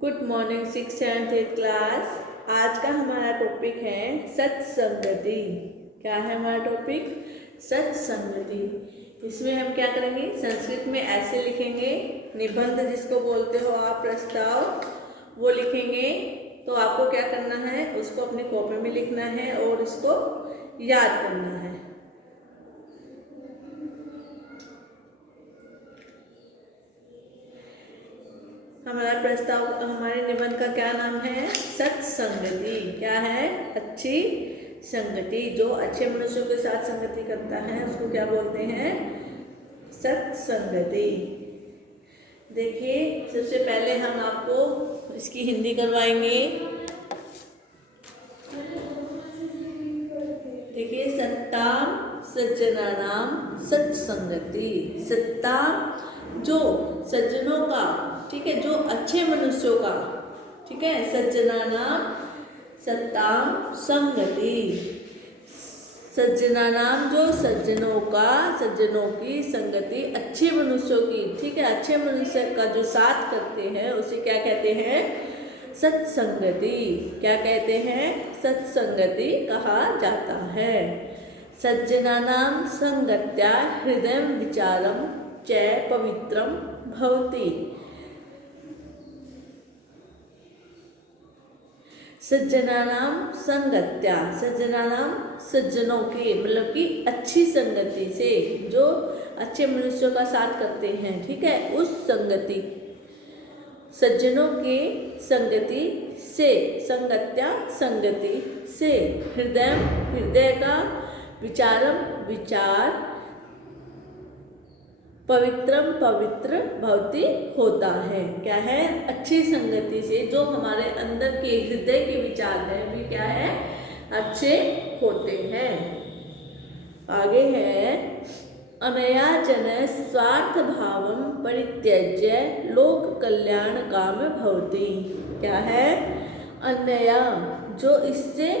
Good morning 6th 7th 8th class. आज का हमारा टॉपिक है सत्संगति। क्या है हमारा टॉपिक? सत्संगति। इसमें हम क्या करेंगे? संस्कृत में ऐसे लिखेंगे, निबंध जिसको बोलते हो आप, प्रस्ताव, वो लिखेंगे। तो आपको क्या करना है, उसको अपनी कॉपी में लिखना है और इसको याद करना है। हमारा प्रस्ताव, हमारे निबंध का क्या नाम है? सत्संगति। क्या है? अच्छी संगति। जो अच्छे मनुष्यों के साथ संगति करता है उसको क्या बोलते हैं? सत्संगति। देखिए, सबसे पहले हम आपको इसकी हिंदी करवाएंगे। देखिए, सत्ताम सज्जनानाम सत्संगति। सत्ता जो सज्जनों का, ठीक है, जो अच्छे मनुष्यों का, ठीक है, सज्जनानाम सत्ताम संगति। सज्जनानाम जो सज्जनों का, सज्जनों की संगति, अच्छे मनुष्यों की, ठीक है, अच्छे मनुष्य का जो साथ करते हैं उसे क्या कहते हैं? सत्संगति। क्या कहते हैं? सत्संगति कहा जाता है। सज्जनानां संगत्या हृदय विचारम च पवित्रम भवति। सज्जनानां संगत्या, सज्जनानां सज्जनों के, मतलब कि अच्छी संगति से, जो अच्छे मनुष्यों का साथ करते हैं, ठीक है, उस संगति, सज्जनों के संगति से, संगत्या संगति से, हृदय हृदय का, विचारम विचार, पवित्रम पवित्र भवति होता है। क्या है? अच्छी संगति से जो हमारे अंदर के हृदय के विचार है भी क्या है? अच्छे होते हैं। आगे है, अनया जन स्वार्थ भावम परित्यज्य लोक कल्याण काम भवति। क्या है? अनया जो इससे,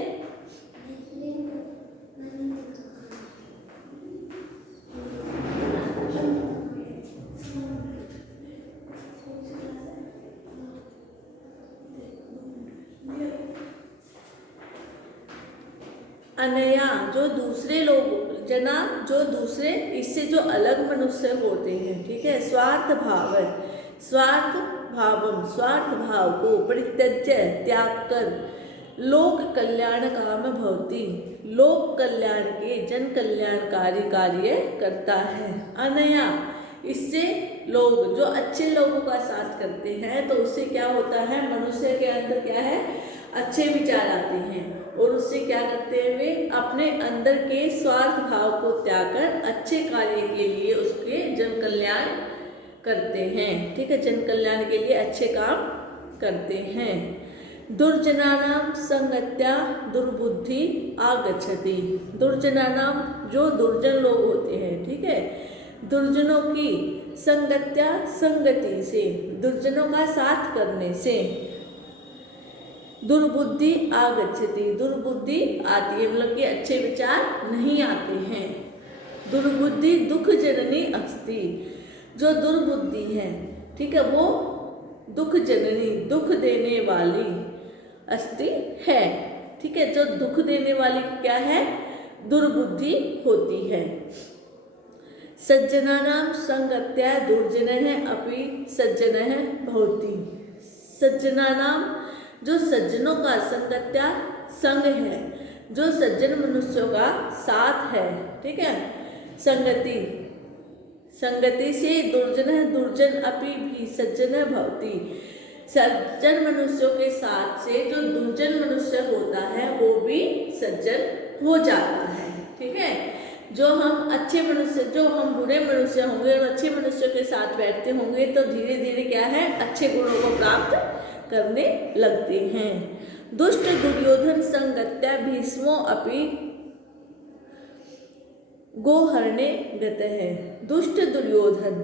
अनया जो दूसरे लोग, जना जो दूसरे, इससे जो अलग मनुष्य होते हैं, ठीक है, स्वार्थ भाव है, स्वार्थ भावम, स्वार्थ भाव को परित्यज्य त्याग कर, लोक कल्याण काम भवति, लोक कल्याण के, जन कल्याणकारी कार्य करता है। अनया इससे लोग, जो अच्छे लोगों का साथ करते हैं तो उससे क्या होता है? मनुष्य के अंदर क्या है? अच्छे विचार आते हैं और उससे क्या करते हैं? वे अपने अंदर के स्वार्थ भाव को त्याग कर अच्छे कार्य के लिए उसके जन कल्याण करते हैं, ठीक है, जन कल्याण के लिए अच्छे काम करते हैं। दुर्जनानाम संगत्या दुर्बुद्धि आगच्छति। दुर्जनानाम जो दुर्जन लोग होते हैं, ठीक है, दुर्जनों की संगत्या संगति से, दुर्जनों का साथ करने से, दुर्बुद्धि आगच्छति, दुर्बुद्धि आती है, मतलब कि अच्छे विचार नहीं आते हैं। दुर्बुद्धि दुख जननी अस्ति। जो दुर्बुद्धि है, ठीक है, वो दुख जननी, दुख देने वाली, अस्ति है, ठीक है, जो दुख देने वाली क्या है? दुर्बुद्धि होती है। सज्जनानां संगत्या दुर्जनः अपि सज्जनः भवति। सज्जनानां जो सज्जनों का, संगत्या संग है, जो सज्जन मनुष्यों का साथ है, ठीक है, संगति, संगति से, दुर्जन दुर्जन अपि भी सज्जन भवति। सज्जन मनुष्यों के साथ से जो दुर्जन मनुष्य होता है वो भी सज्जन हो जाता है, ठीक है। जो हम अच्छे मनुष्य, जो हम बुरे मनुष्य होंगे और अच्छे मनुष्यों के साथ बैठते होंगे तो धीरे धीरे क्या है? अच्छे गुणों को प्राप्त करने लगते हैं। दुष्ट दुर्योधन संगत्या भीष्मो अपि गोहरणे गतः है। दुष्ट दुर्योधन,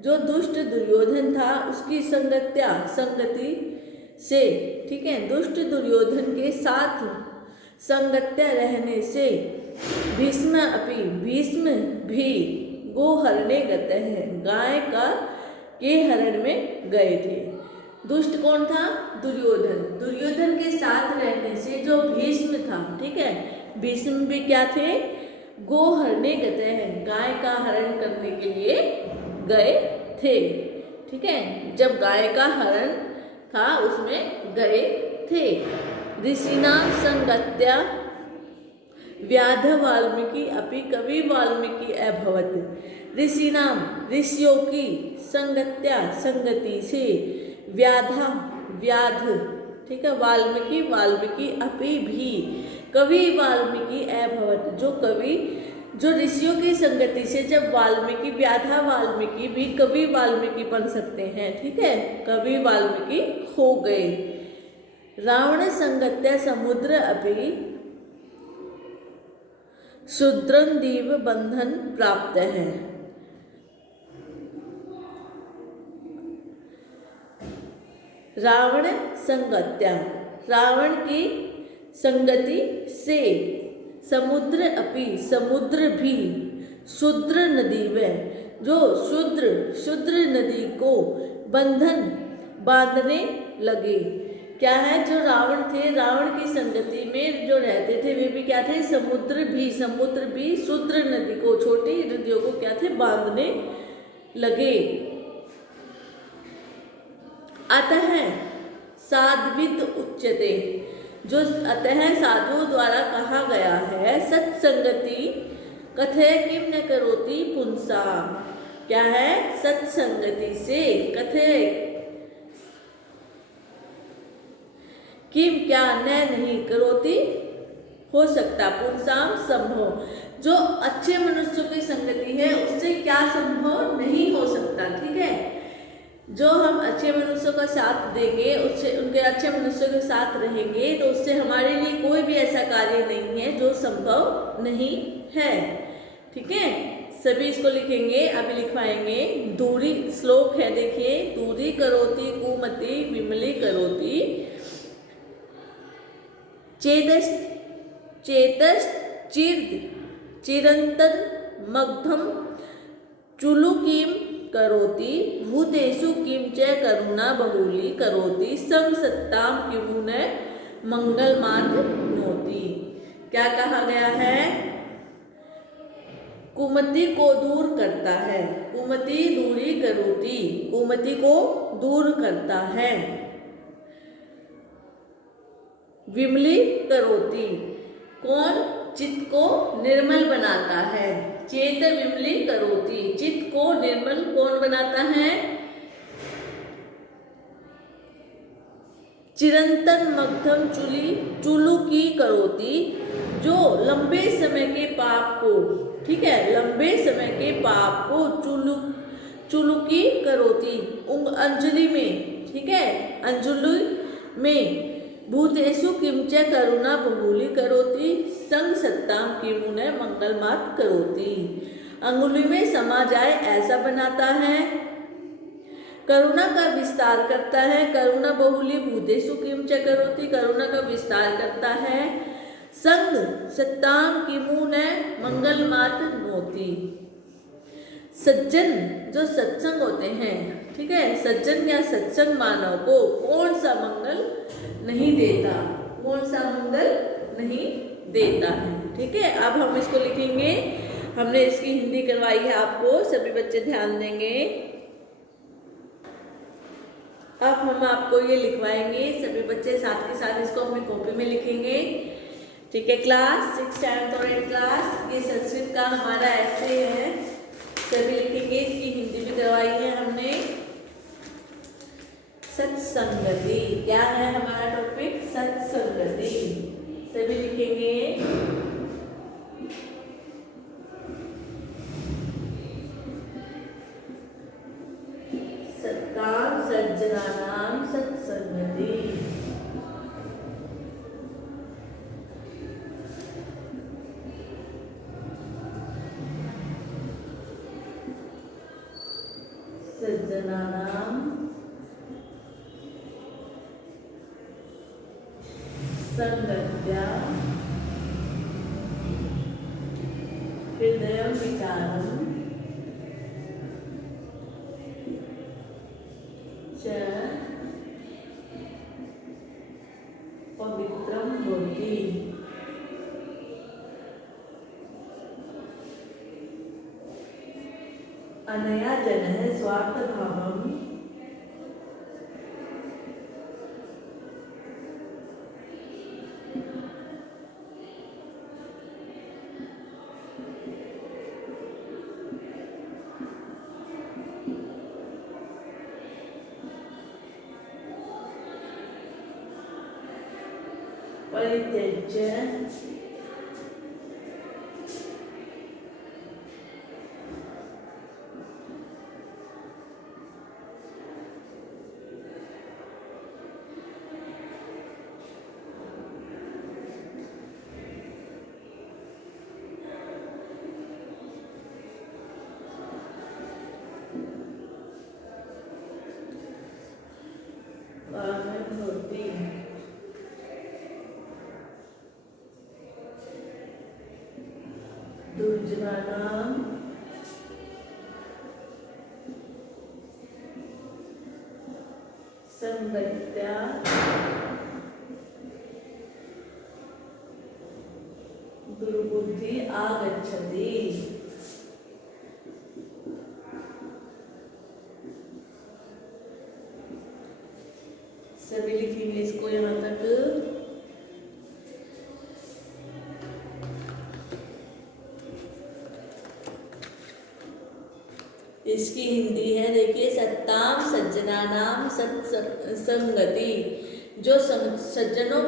जो दुष्ट दुर्योधन था उसकी संगत्या, संगति से, ठीक है, दुष्ट दुर्योधन के साथ संगत्या रहने से, भीष्म अपि, भीष्म भी, गोहरणे गतः है, गाय का के हरण में गए थे। दुष्ट कौन था? दुर्योधन। दुर्योधन के साथ रहने से जो भीष्म था, ठीक है, भीष्म भी क्या थे? गो हरने गए हैं, गाय का हरण करने के लिए गए थे, ठीक है, जब गाय का हरण था उसमें गए थे। ऋषिनाम संगत्या व्याध वाल्मीकि अपि कवि वाल्मीकि अभवत। ऋषिनाम ऋषियों की संगत्या संगति से व्याधा व्याध, ठीक है, वाल्मीकि वाल्मीकि अपि भी कवि वाल्मीकि अभवत। जो कवि जो ऋषियों की संगति से जब वाल्मीकि व्याधा वाल्मीकि भी कवि वाल्मीकि बन सकते हैं, ठीक है, कवि वाल्मीकि हो गए। रावण संगत्या समुद्र अपि शूद्रन दीव बंधन प्राप्त है। रावण संगत्या रावण की संगति से समुद्र अपि समुद्र भी शूद्र नदी में जो शूद्र नदी को बंधन बांधने लगे। क्या है? जो रावण थे, रावण की संगति में जो रहते थे वे भी क्या थे? समुद्र भी शूद्र नदी को, छोटी नदियों को क्या थे? बांधने लगे। अतः साध्वित उच्यते, जो अतः साधुओं द्वारा कहा गया है, सत्संगति कथय किम न करोति पुंसा। क्या है? सत्संगति से कथय किम क्या न नहीं करोति हो सकता, पुंसाम संभव, जो अच्छे मनुष्यों की संगति है उससे क्या संभव नहीं हो सकता, ठीक है, जो हम अच्छे मनुष्यों का साथ देंगे, उससे उनके अच्छे मनुष्यों के साथ रहेंगे तो उससे हमारे लिए कोई भी ऐसा कार्य नहीं है जो संभव नहीं है, ठीक है। सभी इसको लिखेंगे, अभी लिखवाएंगे। दूरी श्लोक है, देखिए, दूरी करोति कुमति विमली करोति चेतस चिरंतन मग्धम चुलुकीम करोति भूतेषु किम च करुणा बहुली करोति संग सत्ताम किमु न मंगलमाद नोति। क्या कहा गया है? कुमति को दूर करता है, कुमति दूरी करोति, कुमति को दूर करता है। विमली करोति, कौन? चित्त को निर्मल बनाता है। चेत विमली करोति, चित्त को निर्मल कौन बनाता है? चिरंतन मग्धम चुलुकी करोति, जो लंबे समय के पाप को, ठीक है, लंबे समय के पाप को चुलुकी करोति, अंजलि में, ठीक है, अंजलि में भूतेषु किंच करुणा बहुली करोति संग सत्ताम किमु न मंगलमात करोति। अंगुली में समा जाए ऐसा बनाता है, करुणा का विस्तार करता है। करुणा बहुली भूतेषु किंच करोति, करुणा का विस्तार करता है। संग सत्ताम किमु न मंगलमात नोति, सज्जन जो सत्संग होते हैं, ठीक है, सज्जन या सत्संग मानव को कौन सा मंगल नहीं देता, कौन सा मंगल नहीं देता है, ठीक है। अब हम इसको लिखेंगे, हमने इसकी हिंदी करवाई है आपको, सभी बच्चे ध्यान देंगे। अब हम आपको ये लिखवाएंगे, सभी बच्चे साथ के साथ इसको अपनी कॉपी में लिखेंगे, ठीक है। क्लास 6, 7 और 8 क्लास, ये संस्कृत का हमारा ऐसे है, सभी लिखेंगे। इसकी हिंदी भी करवाई है हमने। सत्संगति, क्या है हमारा टॉपिक? सत्संगति, सभी लिखेंगे। सत्ताम सज्जनानाम सत्संगति, सज्जनानाम संगत्या हृदयं विचारं च दुर्बुद्धि। अनया जनः स्वार्थभावम् परित्यज्य होती। दुर्जनानां संगत्या दुर्बुद्धि आगच्छति। सभी लिखेंगे इसको यहाँ तक। इसकी हिंदी है, देखिए, सत्ताम सज्जनानाम सत्संगति। जो सज्जनों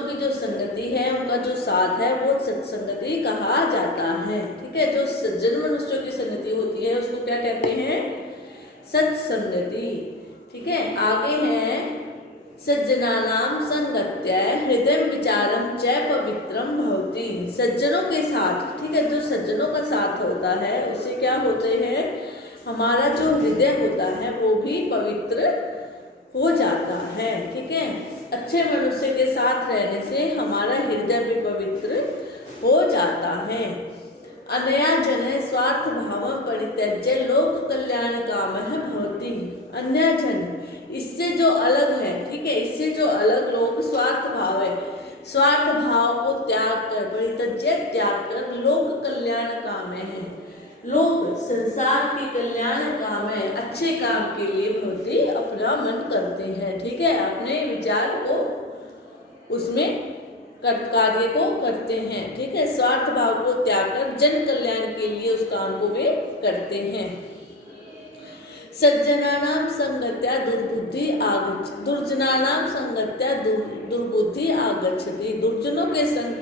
की जो संगति है, उनका जो साथ है, वो सत्संगति कहा जाता है। ठीक है, जो सज्जन मनुष्यों की संगति होती है उसको क्या कहते हैं? सत्संगति। ठीक है, आगे है सज्जनानाम संगत्या हृदय विचारम च पवित्रम भवति। सज्जनों के साथ, ठीक है, जो सज्जनों का साथ होता है उससे क्या होते हैं? हमारा जो हृदय होता है वो भी पवित्र हो जाता है। ठीक है, अच्छे मनुष्य के साथ रहने से हमारा हृदय भी पवित्र हो जाता है। अनया जन स्वार्थ भाव परित्यज्य लोक कल्याण कामः भवति। अन्य जन, इससे जो अलग है, ठीक है, इससे जो अलग लोग स्वार्थ भाव है, स्वार्थ भाव को त्याग कर, परित्यज्य त्याग कर लोक कल्याण काम है, लोग संसार के कल्याण काम है, अच्छे काम के लिए भवति अपना मन करते हैं। ठीक है, अपने विचार को उसमें कार्य को करते हैं। ठीक है, स्वार्थ भाव को त्याग कर जन कल्याण के लिए उस काम को वे करते हैं। सज्जनानां संगत्या दुर्बुद्धि आगच्छति। दुर्जनानां संगत्या दुर्बुद्धि आगच्छति। दुर्जनों के संग,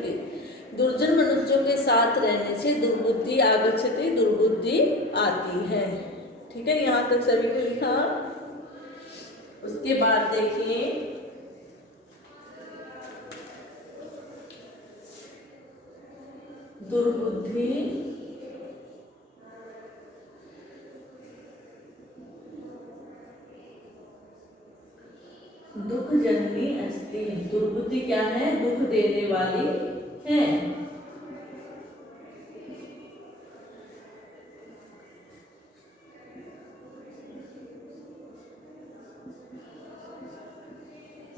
दुर्जन मनुष्यों के साथ रहने से दुर्बुद्धि आगच्छति, दुर्बुद्धि आती है। ठीक है, यहाँ तक सभी ने लिखा। उसके बाद देखिए दुर्बुद्धि दुख जननी अस्ति। दुर्बुद्धि क्या है? दुख देने वाली है।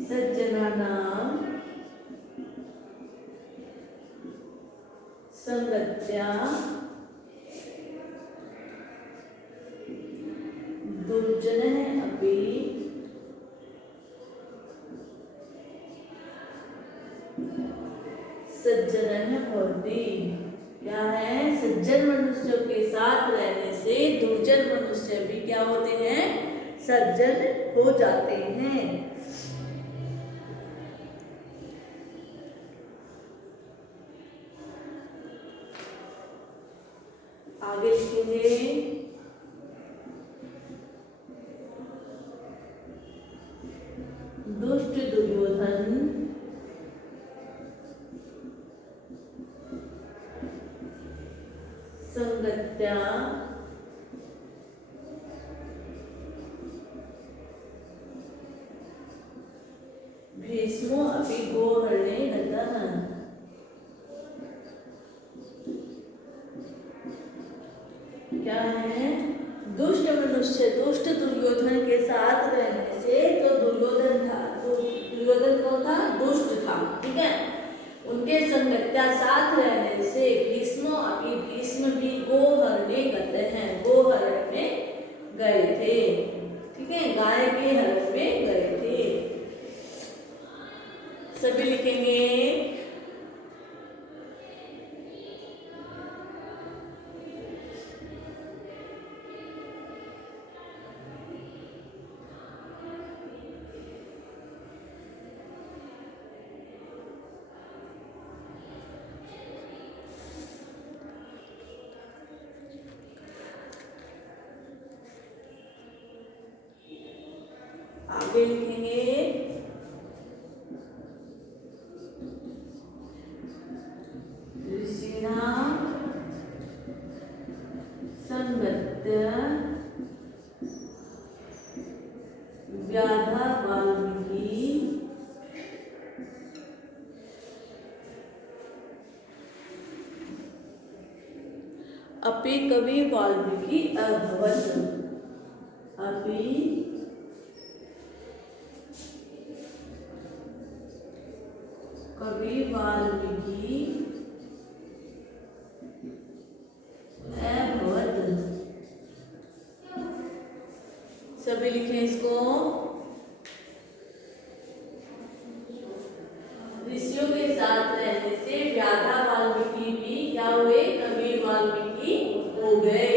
सज्जनानां संगत्या दुर्जनः अपि सज्जनः भवति। क्या है? सज्जन मनुष्यों के साथ रहने से दुर्जन मनुष्य भी क्या होते हैं? सज्जन हो जाते हैं। आगे लिखेंगे दुष्ट दुर्योधन संगत्या भीष्मो अपि गोहरणे गतः। क्या है? दुष्ट मनुष्य दुष्ट दुर्योधन के साथ रहने से, तो दुर्योधन था, दुर्योधन कौन था? दुष्ट था। ठीक है, उनके संगत्या साथ रहने से भीष्म अपि भीष्म भी गोहरणे गते हैं, गोहरण में गए थे। ठीक है, गाय के हरण में गए थे। सभी लिखेंगे। आगे लिखेंगे। ऋषिणां संगत्य व्याधा वाल्मीकि अपि कवि वाल्मीकि अभवत्। अपि कवि वाल्मीकि अभवत्। सभी लिखें इसको। ऋषियों के साथ रहने से व्याधा वाल्मीकि भी क्या हुए, कवि वाल्मीकि हो गए।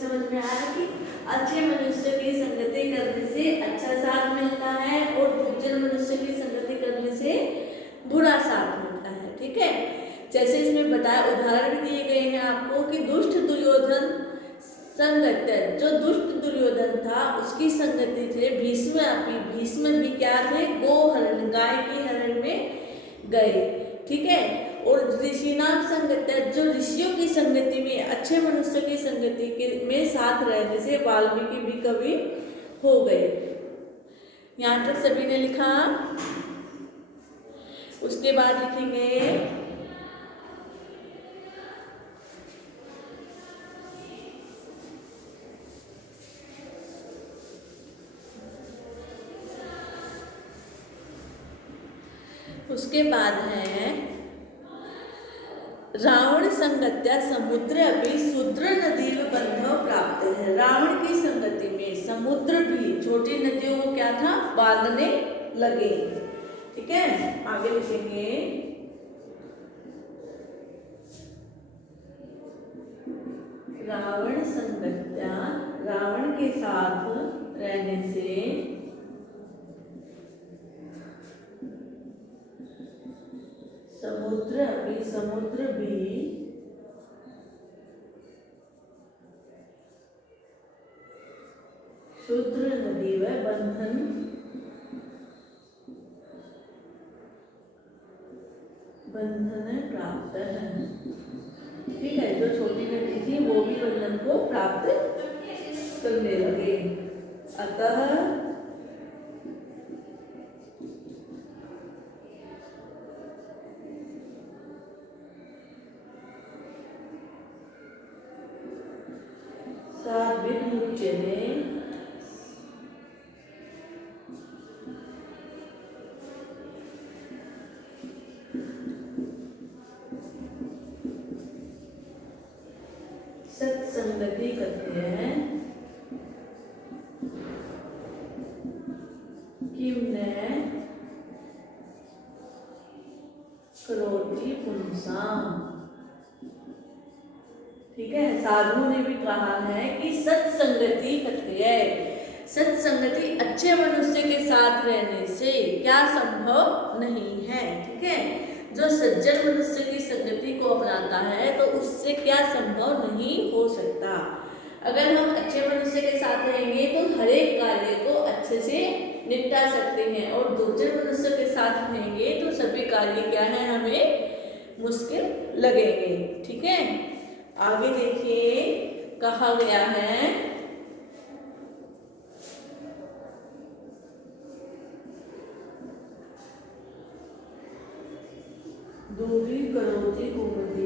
समझ में आया कि अच्छे मनुष्य की संगति करने से अच्छा साथ मिलता है और दुर्जन मनुष्य की संगति करने से बुरा साथ मिलता है। ठीक है, जैसे इसमें बताया, उदाहरण भी दिए गए हैं आपको कि दुष्ट दुर्योधन संगत्य, जो दुष्ट दुर्योधन था उसकी संगति से भीष्म भी क्या थे, गोहरण, गाय के हरण में गए। ठीक है, और ऋषिनाम संगत्य, जो ऋषियों की संगति में, अच्छे मनुष्य की संगति के में साथ रहने से वाल्मीकि भी कवि हो गए। यहाँ तक सभी ने लिखा। उसके बाद लिखेंगे उसके बाद है रावण संगत्या समुद्र अभी शूद्र नदी में बंधव प्राप्त है। रावण की संगति में समुद्र भी छोटी नदियों को क्या था, बांधने लगे। ठीक है, आगे लिखेंगे। रावण संगत्या, रावण के साथ रहने से समुद्र भी शूद्र नदी व बंधन प्राप्त है। ठीक है, जो छोटी नदी थी वो भी बंधन को प्राप्त करने लगे। अतः विमुच्यते सत्संगति कहते हैं किम ने करोति पुंसाम। ठीक है, साधुओं ने भी कहा है कि सत्संगति कथ्य, सत्संगति अच्छे मनुष्य के साथ रहने से क्या संभव नहीं है। ठीक है, जो सज्जन मनुष्य की संगति को अपनाता है तो उससे क्या संभव नहीं हो सकता। अगर हम अच्छे मनुष्य के साथ रहेंगे तो हर एक कार्य को अच्छे से निपटा सकते हैं, और दुर्जन मनुष्य के साथ रहेंगे तो सभी कार्य क्या है, हमें मुश्किल लगेंगे। ठीक है, आगे देखिए, कहा गया है दूरी करोति कुमति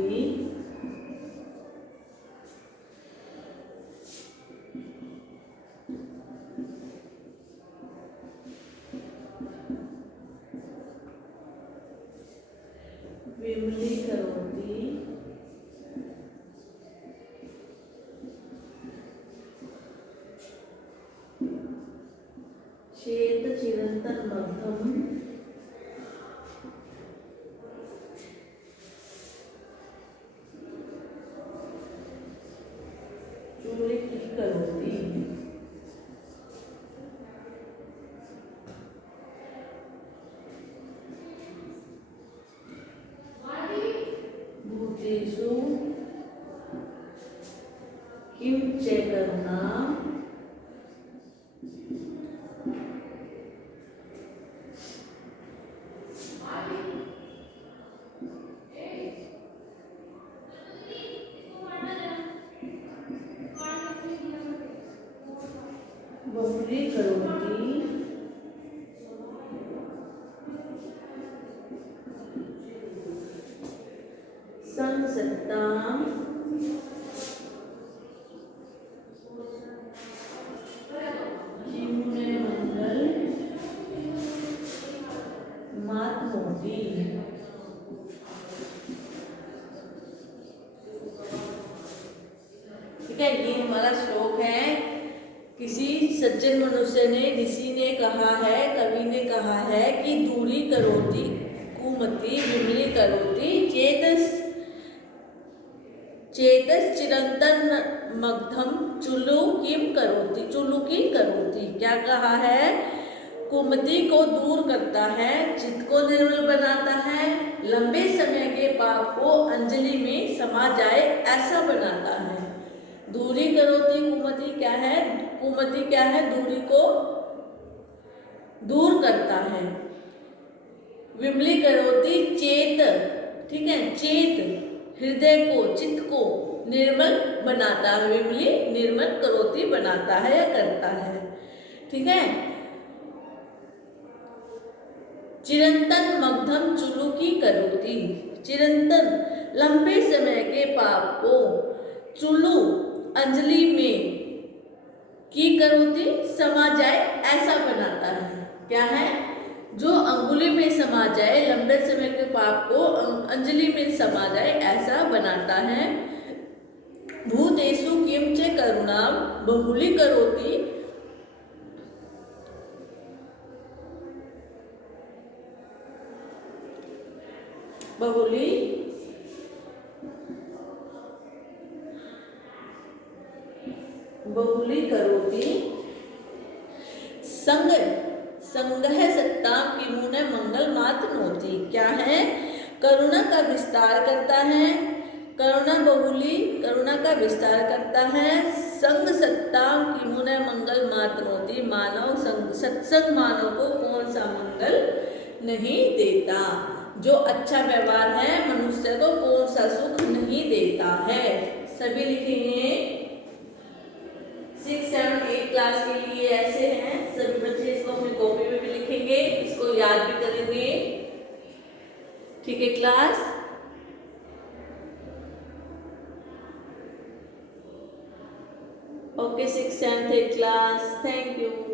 विमली करोति चेत चिरंतन मध्यम चूले की करोती। भूतेषु किम चैकर्णा बहुली करोति संसत्ताम किमुने मंगल मातमोटी। ठीक है, ये हमारा श्लोक है। किसी सज्जन मनुष्य ने, ऋषि ने कहा है, कवि ने कहा है कि दूरी करोति कुमति विमली करोति चेतस चिरंतन मग्धम चुलु किम करोति, चुलु की करोति। क्या कहा है, कुमति को दूर करता है, चित्त को निर्मल बनाता है, लंबे समय के पाप को अंजलि में समा जाए ऐसा बनाता है। दूरी करोति कुमति क्या है, कुमति क्या है, दूरी को दूर करता है। विमली करोति चेत, ठीक है, चेत हृदय को, चित्त को निर्मल बनाता है। विमली निर्मल करोति बनाता है या करता है। ठीक है, चिरंतन मग्धम चुलु की करोति, चिरंतन लंबे समय के पाप को चुलु अंजलि में की करोति समा जाए ऐसा बनाता है। क्या है, जो अंगुली में समा जाए, लंबे समय के पाप को अंजलि में समा जाए, ऐसा बनाता है। भूतेषु किं च करुणां बहुलीकरोति, बहुलीकरोति संग संगह सत्ताम किमुने मंगल मात्र नोति। क्या है? करुणा का विस्तार करता है, करुणा का विस्तार करता है। संग सत्ताम किमुने मंगल मात्र नोति, मानव सत्संग मानव को कौन सा मंगल नहीं देता। जो अच्छा व्यवहार है मनुष्य को कौन सा सुख नहीं देता है। सभी लिखेंगे। 6, 7, 8 क्लास के लिए ऐसे हैं। सभी बच्चे इसको अपनी कॉपी में भी लिखेंगे, इसको याद भी करेंगे। ठीक है class? Okay 6, 7, 8 class, thank you.